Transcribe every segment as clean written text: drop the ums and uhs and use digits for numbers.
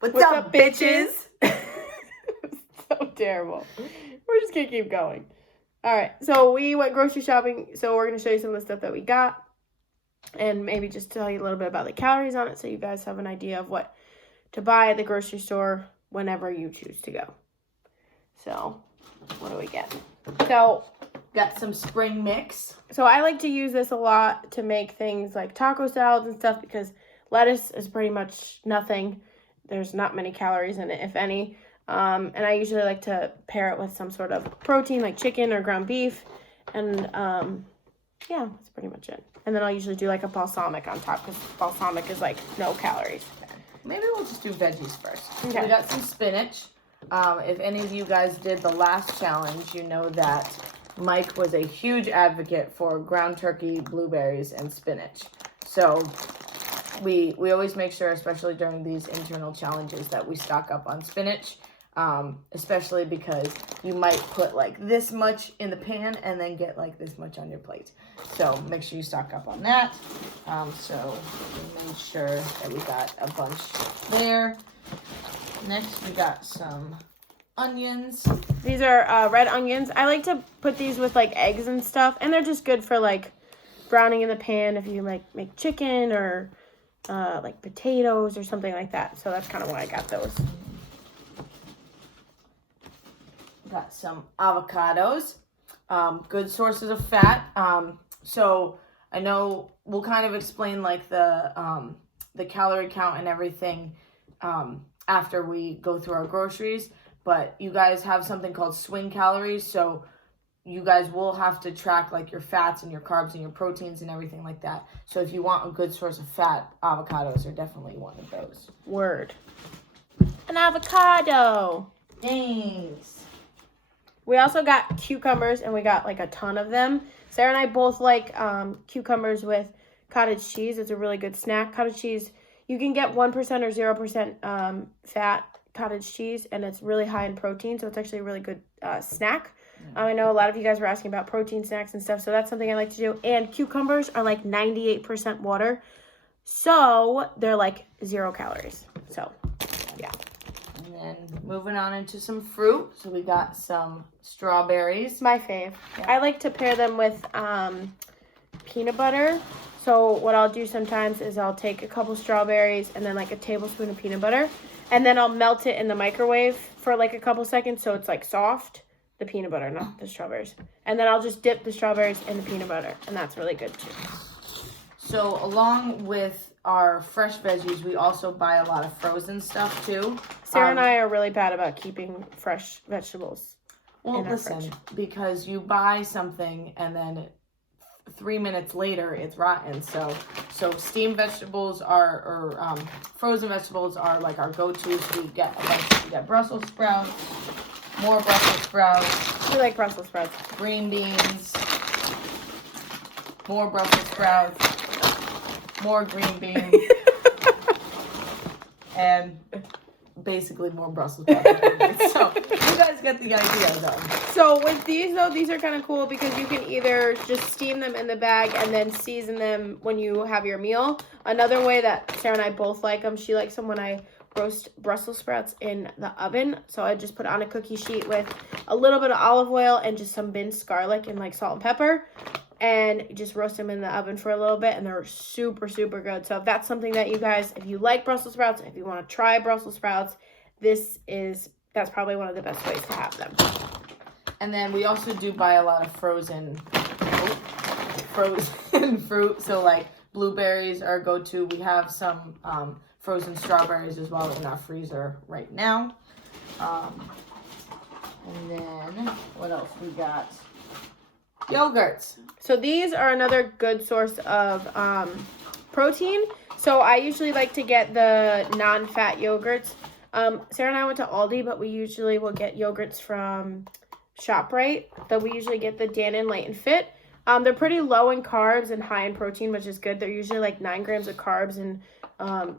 What's up, bitches? So terrible. We're just gonna keep going. All right, so we went grocery shopping, so we're gonna show you some of the stuff that we got, and maybe just tell you a little bit about the calories on it, so you guys have an idea of what to buy at the grocery store whenever you choose to go. So, what do we get? So, got some spring mix. So I like to use this a lot to make things like taco salads and stuff because lettuce is pretty much nothing. There's not many calories in it, if any. And I usually like to pair it with some sort of protein like chicken or ground beef. And yeah, that's pretty much it. And then I'll usually do like a balsamic on top because balsamic is like no calories. Maybe we'll just do veggies first. Okay. We got some spinach. If any of you guys did the last challenge, you know that Mike was a huge advocate for ground turkey, blueberries, and spinach. So we always make sure, especially during these internal challenges, that we stock up on spinach, especially because you might put like this much in the pan and then get like this much on your plate. So make sure you stock up on that. So we made sure that we got a bunch there. Next, we got some onions. These are red onions. I like to put these with like eggs and stuff, and they're just good for like browning in the pan if you like make chicken or like potatoes or something like that. So that's kind of why I got those. Got some avocados, good sources of fat. So I know we'll kind of explain like the calorie count and everything after we go through our groceries. But you guys have something called swing calories, so you guys will have to track like your fats and your carbs and your proteins and everything like that. So if you want a good source of fat, avocados are definitely one of those. Word. An avocado. Thanks. We also got cucumbers, and we got like a ton of them. Sarah and I both like cucumbers with cottage cheese. It's a really good snack. Cottage cheese, you can get 1% or 0% fat cottage cheese, and it's really high in protein, so it's actually a really good snack. I know a lot of you guys were asking about protein snacks and stuff, so that's something I like to do. And cucumbers are like 98% water, so they're like 0 calories. So, yeah. And then moving on into some fruit. So we got some strawberries. My fave. Yeah. I like to pair them with peanut butter. So what I'll do sometimes is I'll take a couple strawberries and then like a tablespoon of peanut butter. And then I'll melt it in the microwave for like a couple seconds so it's like soft. The peanut butter, not the strawberries. And then I'll just dip the strawberries in the peanut butter. And that's really good too. So along with our fresh veggies, we also buy a lot of frozen stuff too. Sarah and I are really bad about keeping fresh vegetables. Well, listen, because you buy something and then 3 minutes later it's rotten. So steamed vegetables or frozen vegetables are like our go-tos. We get a bunch. We get Brussels sprouts, more Brussels sprouts. We like Brussels sprouts. Green beans, more Brussels sprouts, more green beans, and basically more Brussels sprouts. So you guys get the idea though. So with these though, these are kind of cool because you can either just steam them in the bag and then season them when you have your meal. Another way that Sarah and I both like them, she likes them when I roast Brussels sprouts in the oven. So I just put on a cookie sheet with a little bit of olive oil and just some minced garlic and like salt and pepper. And just roast them in the oven for a little bit, and they're super, super good. So if that's something that you guys, if you like Brussels sprouts, if you want to try Brussels sprouts, that's probably one of the best ways to have them. And then we also do buy a lot of frozen fruit. So like blueberries are a go-to. We have some frozen strawberries as well in our freezer right now. And then what else we got? Yogurts. So these are another good source of protein. So I usually like to get the non-fat yogurts. Sarah and I went to Aldi, but we usually will get yogurts from ShopRite. So we usually get the Dannon Light and Fit. They're pretty low in carbs and high in protein, which is good. They're usually like 9 grams of carbs and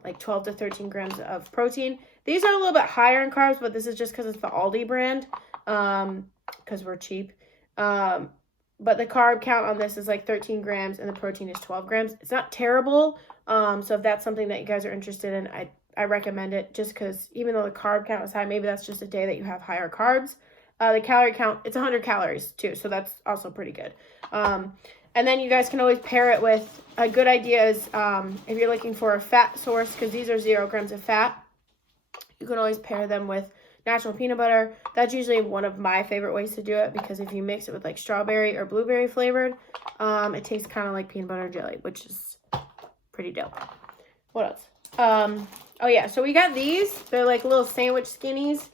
like 12 to 13 grams of protein. These are a little bit higher in carbs, but this is just because it's the Aldi brand, because we're cheap. But the carb count on this is like 13 grams and the protein is 12 grams. It's not terrible. So if that's something that you guys are interested in, I recommend it just because even though the carb count is high, maybe that's just a day that you have higher carbs. The calorie count, it's 100 calories too, so that's also pretty good. And then you guys can always pair it with, a good idea is if you're looking for a fat source, because these are 0 grams of fat, you can always pair them with natural peanut butter. That's usually one of my favorite ways to do it, because if you mix it with like strawberry or blueberry flavored, it tastes kind of like peanut butter jelly, which is pretty dope. What else? Oh yeah, so we got these. They're like little sandwich skinnies.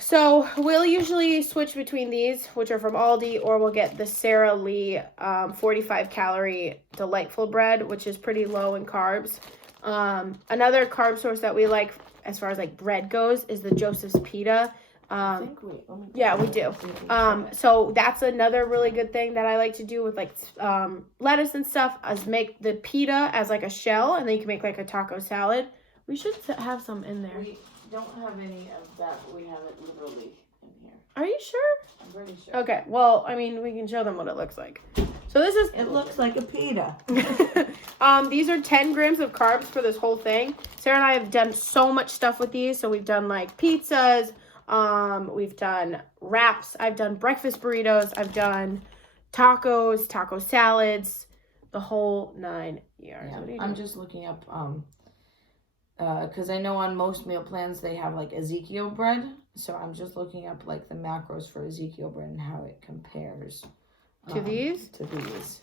So we'll usually switch between these, which are from Aldi, or we'll get the Sara Lee 45 calorie delightful bread, which is pretty low in carbs. Another carb source that we like as far as like bread goes is the Joseph's Pita. Yeah, we do. So that's another really good thing that I like to do with like lettuce and stuff, is make the pita as like a shell, and then you can make like a taco salad. We should have some in there. We don't have any of that. We have it literally in here. Are you sure? I'm pretty sure. Okay, well, I mean, we can show them what it looks like. So this is... It looks like a pita. These are 10 grams of carbs for this whole thing. Sarah and I have done so much stuff with these. So we've done like pizzas. We've done wraps. I've done breakfast burritos. I've done tacos, taco salads, the whole 9 yards. Yeah, What are you I'm doing? just looking up, because I know on most meal plans they have like Ezekiel bread. So I'm just looking up like the macros for Ezekiel bread and how it compares To these? To these.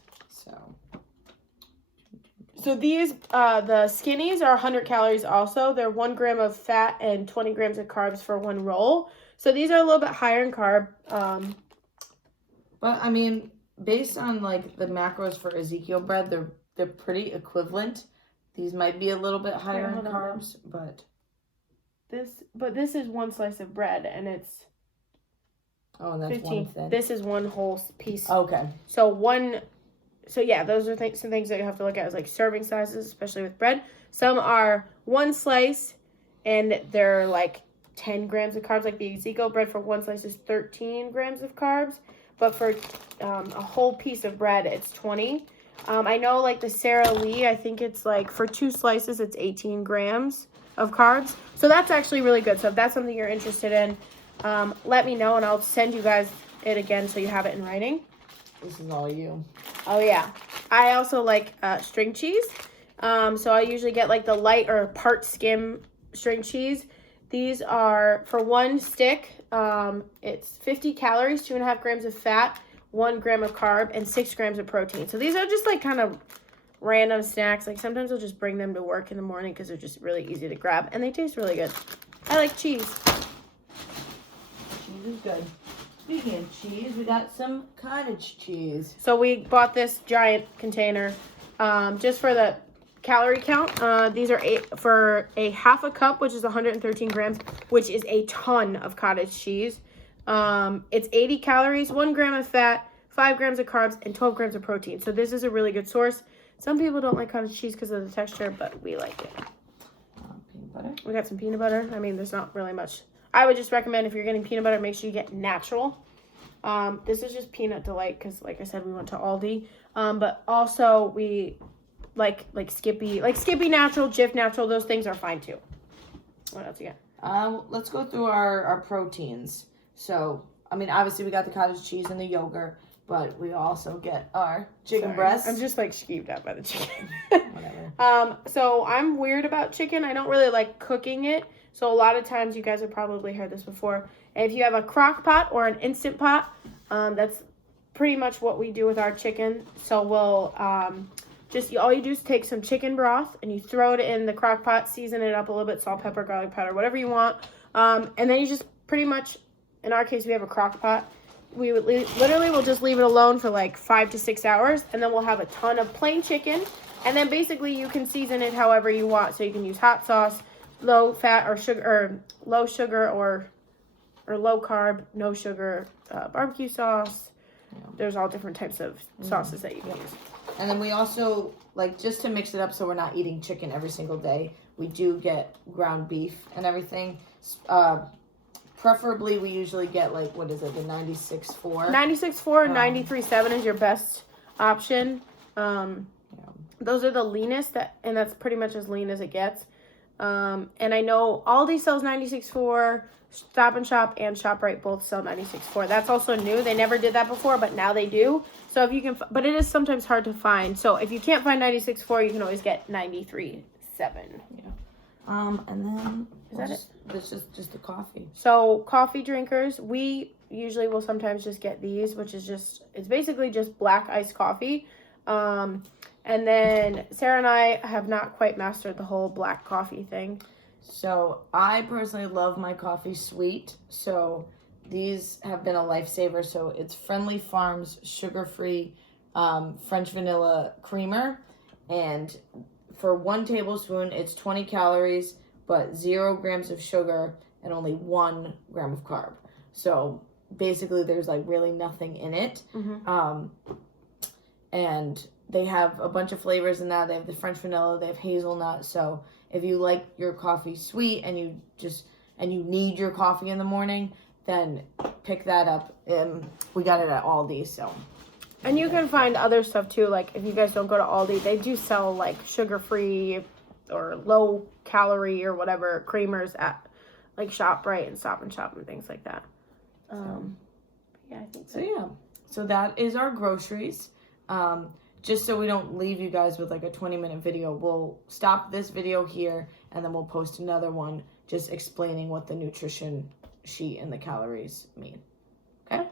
So these, the skinnies are 100 calories also. They're 1 gram of fat and 20 grams of carbs for one roll. So these are a little bit higher in carb. But I mean, based on like the macros for Ezekiel bread, they're pretty equivalent. These might be a little bit higher in hold on. carbs, but this is one slice of bread, and it's oh, that's 15. one thin. This is one whole piece. Okay. So yeah, those are some things that you have to look at, is like serving sizes, especially with bread. Some are one slice, and they're like 10 grams of carbs. Like the Ezekiel bread for one slice is 13 grams of carbs, but for a whole piece of bread, it's 20. I know like the Sara Lee, I think it's like for 2 slices, it's 18 grams of carbs. So that's actually really good. So if that's something you're interested in, let me know, and I'll send you guys it again so you have it in writing. This is all you. Oh yeah, I also like string cheese. So I usually get like the light or part skim string cheese. These are for one stick. It's 50 calories, 2.5 grams of fat, 1 gram of carb, and 6 grams of protein. So these are just like kind of random snacks. Like sometimes I'll just bring them to work in the morning because they're just really easy to grab, and they taste really good. I like cheese. Cheese is good. Speaking of cheese, we got some cottage cheese. So we bought this giant container just for the calorie count. These are for a half a cup, which is 113 grams, which is a ton of cottage cheese. It's 80 calories, 1 gram of fat, 5 grams of carbs, and 12 grams of protein. So this is a really good source. Some people don't like cottage cheese because of the texture, but we like it. Peanut butter. We got some peanut butter. I mean, there's not really much. I would just recommend if you're getting peanut butter, make sure you get natural. This is just Peanut Delight because, like I said, we went to Aldi. But also we like Skippy Natural, Jif Natural. Those things are fine too. What else you got? Let's go through our proteins. So, I mean, obviously we got the cottage cheese and the yogurt, but we also get our chicken breasts. I'm just like skeeved out by the chicken. Whatever. So I'm weird about chicken. I don't really like cooking it. So a lot of times, you guys have probably heard this before. If you have a crock pot or an Instant Pot, that's pretty much what we do with our chicken. So we'll all you do is take some chicken broth and you throw it in the crock pot, season it up a little bit, salt, pepper, garlic powder, whatever you want. And then you just pretty much, in our case, we have a crock pot. We would literally will just leave it alone for like 5 to 6 hours, and then we'll have a ton of plain chicken. And then basically you can season it however you want. So you can use hot sauce, low fat or sugar, or low sugar or low carb, no sugar, barbecue sauce. There's all different types of sauces that you can use. And then we also, like, just to mix it up so we're not eating chicken every single day, we do get ground beef and everything. Preferably, we usually get, like, what is it, the 96.4? 96.4 and 93.7 is your best option. Those are the leanest, and that's pretty much as lean as it gets. And I know Aldi sells 96.4, Stop and Shop and ShopRite both sell 96.4. That's also new. They never did that before, but now they do. So if you can, but it is sometimes hard to find. So if you can't find 96.4, you can always get 93.7. And then Is that it? This is just the coffee. So coffee drinkers, we usually will sometimes just get these, which is just, it's basically just black iced coffee. And then Sarah and I have not quite mastered the whole black coffee thing. So I personally love my coffee sweet. So these have been a lifesaver. So it's Friendly Farms sugar-free French vanilla creamer. And for 1 tablespoon, it's 20 calories, but 0 grams of sugar and only 1 gram of carb. So basically there's like really nothing in it. And they have a bunch of flavors in that. They have the French vanilla, they have hazelnut. So if you like your coffee sweet and you need your coffee in the morning, then pick that up. We got it at Aldi, so. And you can find other stuff too. Like if you guys don't go to Aldi, they do sell like sugar-free or low calorie or whatever creamers at like ShopRite and Stop and Shop and things like that. Yeah, I think so. So yeah, so that is our groceries. Just so we don't leave you guys with like a 20-minute video, we'll stop this video here and then we'll post another one just explaining what the nutrition sheet and the calories mean. Okay?